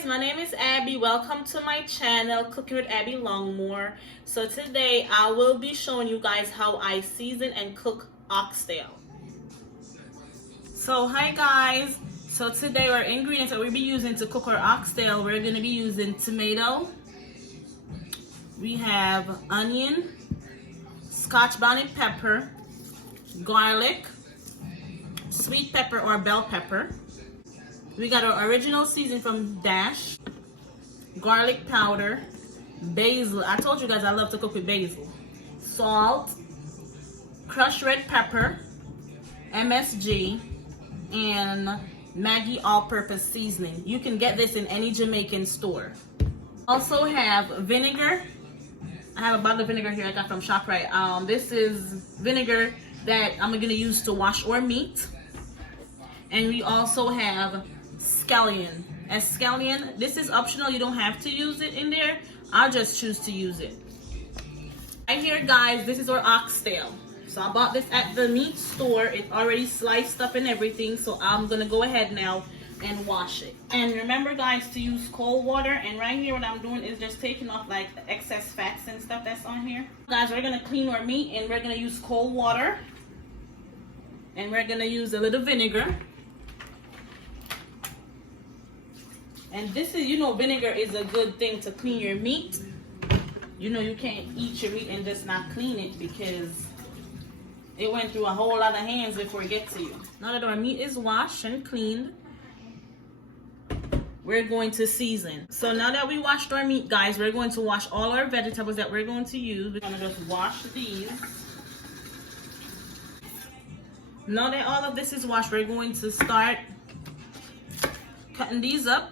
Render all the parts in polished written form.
guys, my name is Abby. Welcome to my channel, Cooking with Abby Longmore. So today I will be showing you guys how I season and cook oxtail. So hi guys, so today our ingredients that we'll be using to cook our oxtail, we're going to be using tomato, we have onion, Scotch bonnet pepper, garlic, sweet pepper or bell pepper. We got our original seasoning from Dash, garlic powder, basil. I told you guys I love to cook with basil. Salt, crushed red pepper, M.S.G, and Maggie all-purpose seasoning. You can get this in any Jamaican store. Also have vinegar. I have a bottle of vinegar here I got from ShopRite. This is vinegar that I'm gonna use to wash our meat. And we also have Scallion. As Scallion, this is optional. You don't have to use it in there. I'll just choose to use it. Right here, guys, this is our oxtail. So I bought this at the meat store. It's already sliced up and everything. So I'm gonna go ahead now and wash it. And remember, guys, to use cold water. And right here, what I'm doing is just taking off like the excess fats and stuff that's on here. Guys, we're gonna clean our meat and we're gonna use cold water. And we're gonna use a little vinegar. And this is, vinegar is a good thing to clean your meat. You can't eat your meat and just not clean it because it went through a whole lot of hands before it gets to you. Now that our meat is washed and cleaned, we're going to season. So now that we washed our meat, guys, we're going to wash all our vegetables that we're going to use. We're going to just wash these. Now that all of this is washed, we're going to start cutting these up.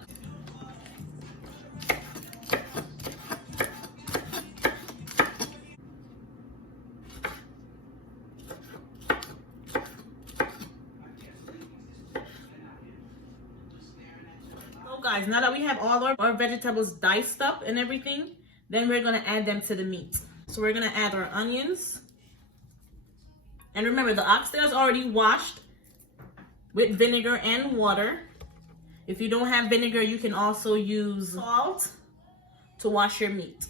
Guys, now that we have all our vegetables diced up and everything, then we're going to add them to the meat. So we're going to add our onions. And remember, the oxtail is already washed with vinegar and water. If you don't have vinegar, you can also use salt to wash your meat.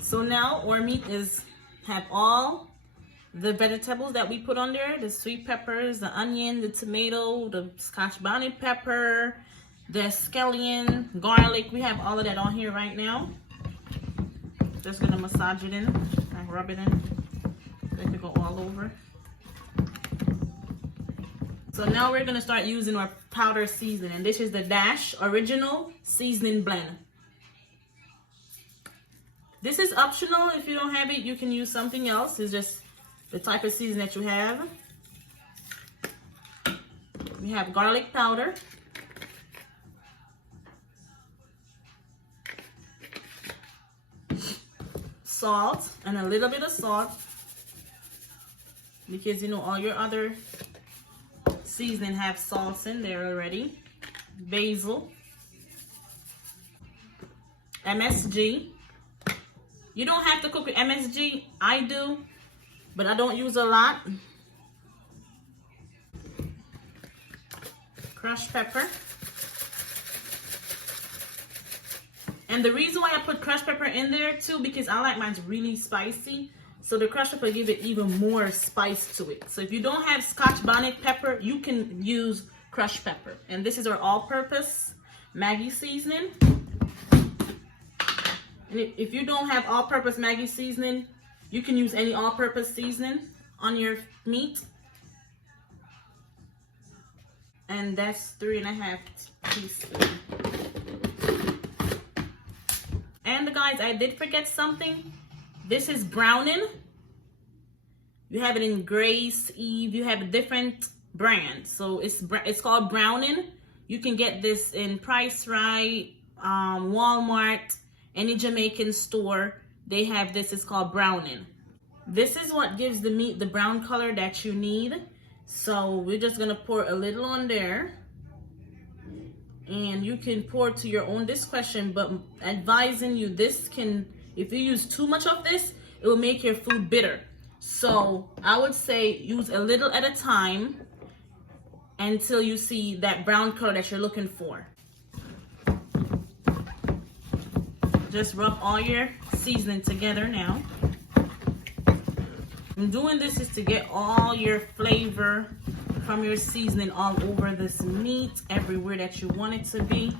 So now our meat have all the vegetables that we put on there, the sweet peppers, the onion, the tomato, the Scotch bonnet pepper, the scallion, garlic. We have all of that on here right now. Just gonna massage it in and rub it in. Let it go all over. So now we're gonna start using our powder seasoning. And this is the Dash Original Seasoning Blend. This is optional. If you don't have it, you can use something else. It's just the type of seasoning that you have. We have garlic powder. Salt, and a little bit of salt. Because all your other seasoning have salts in there already. Basil. M.S.G. You don't have to cook with M.S.G. I do, but I don't use a lot. Crushed pepper. And the reason why I put crushed pepper in there too, because I like mine really spicy. So the crushed pepper give it even more spice to it. So if you don't have Scotch bonnet pepper, you can use crushed pepper. And this is our all-purpose Maggie seasoning. And if you don't have all-purpose Maggie seasoning, you can use any all-purpose seasoning on your meat. And that's 3.5 teaspoons. And guys, I did forget something. This is browning. You have it in Grace, Eve. You have a different brand. So it's called browning. You can get this in Price Right, Walmart, any Jamaican store. They have this. It's called browning. This is what gives the meat the brown color that you need. So we're just gonna pour a little on there. and you can pour to your own discretion, but advising you, this can, if you use too much of this, it will make your food bitter. So I would say use a little at a time until you see that brown color that you're looking for. Just rub all your seasoning together now. I'm doing this is to get all your flavor from your seasoning all over this meat, everywhere that you want it to be.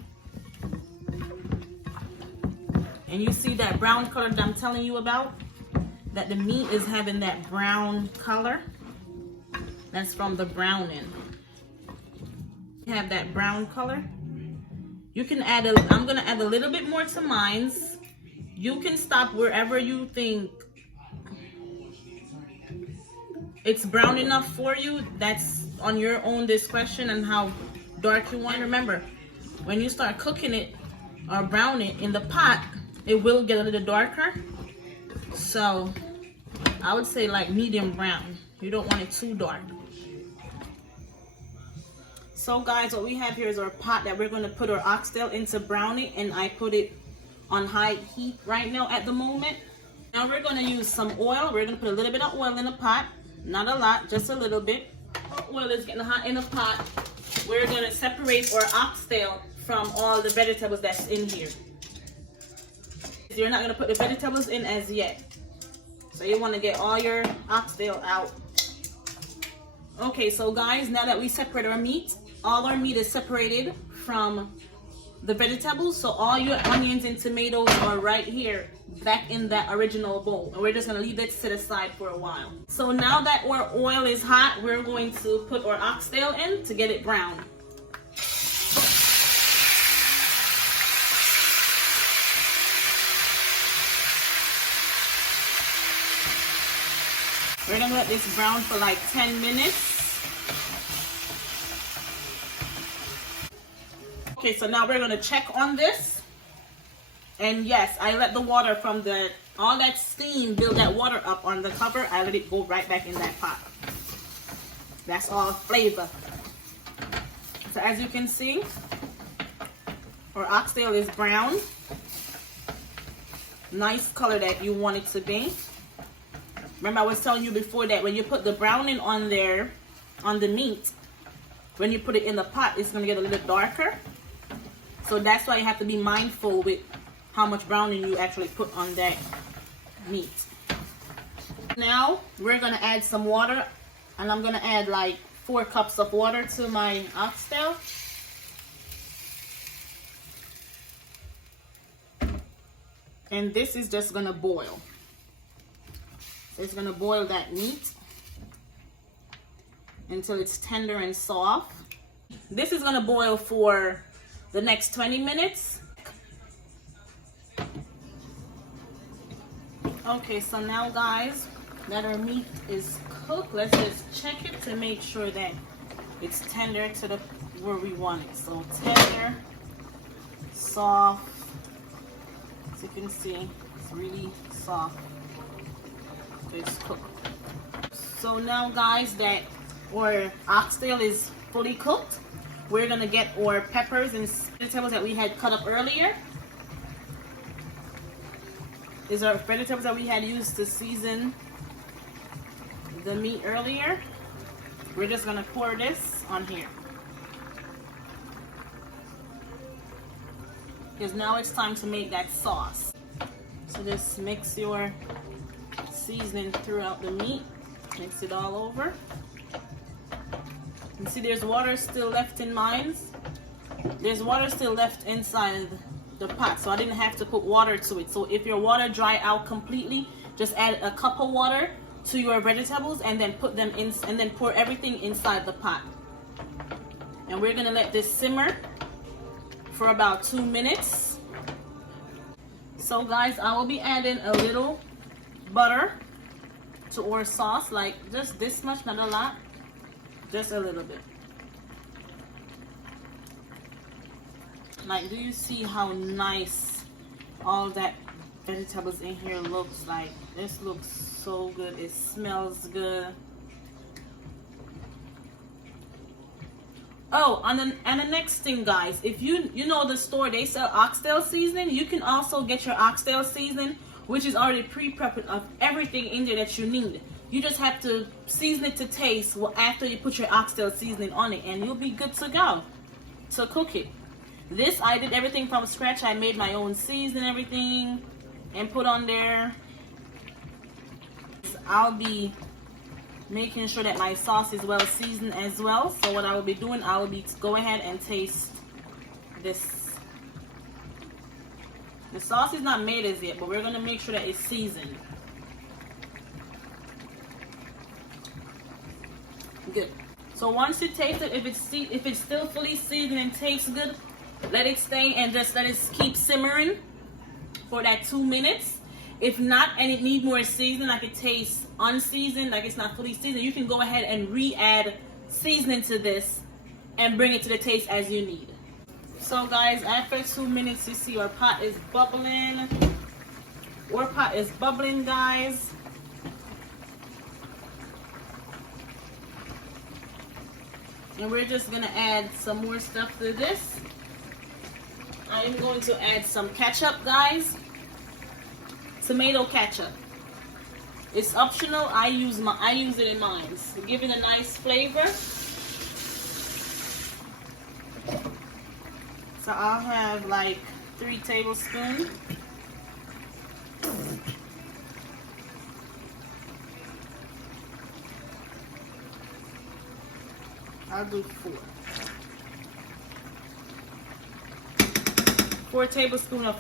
And you see that brown color that I'm telling you about? That the meat is having that brown color. That's from the browning. Have that brown color. You can add I'm gonna add a little bit more to mine. You can stop wherever you think it's brown enough for you. That's on your own discretion and how dark you want. Remember, when you start cooking it or brown it in the pot, it will get a little darker. So I would say like medium brown. You don't want it too dark. So guys, what we have here is our pot that we're going to put our oxtail into browning, and I put it on high heat right now at the moment. Now we're going to use some oil. We're going to put a little bit of oil in the pot. Not a lot, just a little bit. Oil is getting hot in the pot. We're going to separate our oxtail from all the vegetables that's in here. You're not going to put the vegetables in as yet. So you want to get all your oxtail out. Okay, so guys, now that we separate our meat, all our meat is separated from the vegetables. So all your onions and tomatoes are right here, back in that original bowl. And we're just going to leave it to the side for a while. So now that our oil is hot, we're going to put our oxtail in to get it brown. We're going to let this brown for like 10 minutes. Okay, so now we're going to check on this. And yes, I let the water from all that steam build that water up on the cover. I let it go right back in that pot. That's all flavor. So as you can see, our oxtail is brown. Nice color that you want it to be. Remember, I was telling you before that when you put the browning on there, on the meat, when you put it in the pot, it's going to get a little darker. So that's why you have to be mindful with how much browning you actually put on that meat. Now, we're going to add some water. And I'm going to add like 4 cups of water to my oxtail. And this is just going to boil. It's going to boil that meat until it's tender and soft. This is going to boil for the next 20 minutes. Okay, so now guys, that our meat is cooked, let's just check it to make sure that it's tender to the where we want it. So tender, soft. As you can see, it's really soft. It's cooked. So now guys, that our oxtail is fully cooked, we're gonna get our peppers and vegetables that we had cut up earlier. These are vegetables that we had used to season the meat earlier. We're just gonna pour this on here. Because now it's time to make that sauce. So just mix your seasoning throughout the meat. Mix it all over. You see there's water still left in mine. There's water still left inside the pot, so I didn't have to put water to it. So if your water dry out completely, just add a cup of water to your vegetables and then put them in, and then pour everything inside the pot. And we're gonna let this simmer for about 2 minutes. So guys, I will be adding a little butter to our sauce, like just this much, not a lot, just a little bit. Like, do you see how nice all that vegetables in here looks like? This looks so good. It smells good. Oh, and the next thing, guys, if you know the store, they sell oxtail seasoning. You can also get your oxtail seasoning, which is already pre-prepped of everything in there that you need. You just have to season it to taste after you put your oxtail seasoning on it, and you'll be good to go to cook it. This, I did everything from scratch. I made my own seasoning, everything, and put on there. I'll be making sure that my sauce is well seasoned as well. So what I will be doing, I will be go ahead and taste this. The sauce is not made as yet, but we're gonna make sure that it's seasoned. Good. So once you taste it, if it's still fully seasoned and tastes good, let it stay and just let it keep simmering for that 2 minutes. If not, and it needs more seasoning, like it tastes unseasoned, like it's not fully seasoned, you can go ahead and re-add seasoning to this and bring it to the taste as you need. So guys, after 2 minutes, you see our pot is bubbling. Our pot is bubbling, guys. And we're just gonna add some more stuff to this. I am going to add some ketchup, guys. Tomato ketchup. It's optional. I use it in mine to give it a nice flavor. So I'll have like 3 tablespoons. I'll do 4. 4 tablespoons of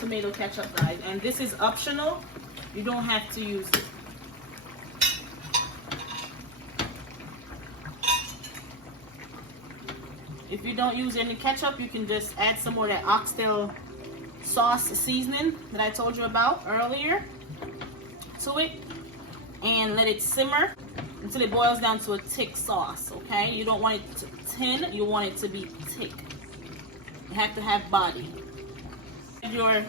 tomato ketchup, guys, and this is optional. You don't have to use it. If you don't use any ketchup, you can just add some more of that oxtail sauce seasoning that I told you about earlier to it, and let it simmer until it boils down to a thick sauce. Okay, you don't want it to thin, you want it to be thick. You have to have body. Your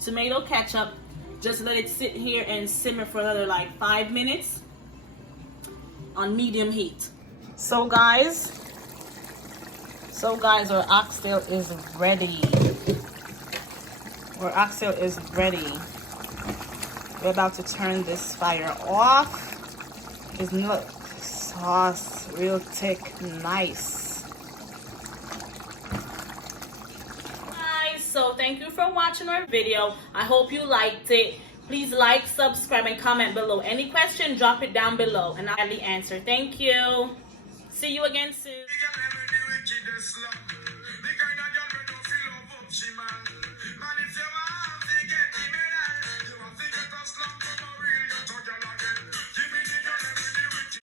tomato ketchup, just let it sit here and simmer for another like 5 minutes on medium heat. So guys, our oxtail is ready. Our oxtail is ready. We're about to turn this fire off. It's not sauce, real thick, nice. So thank you for watching our video. I hope you liked it. Please like, subscribe, and comment below. Any question, drop it down below and I'll gladly answer. Thank you. See you again soon.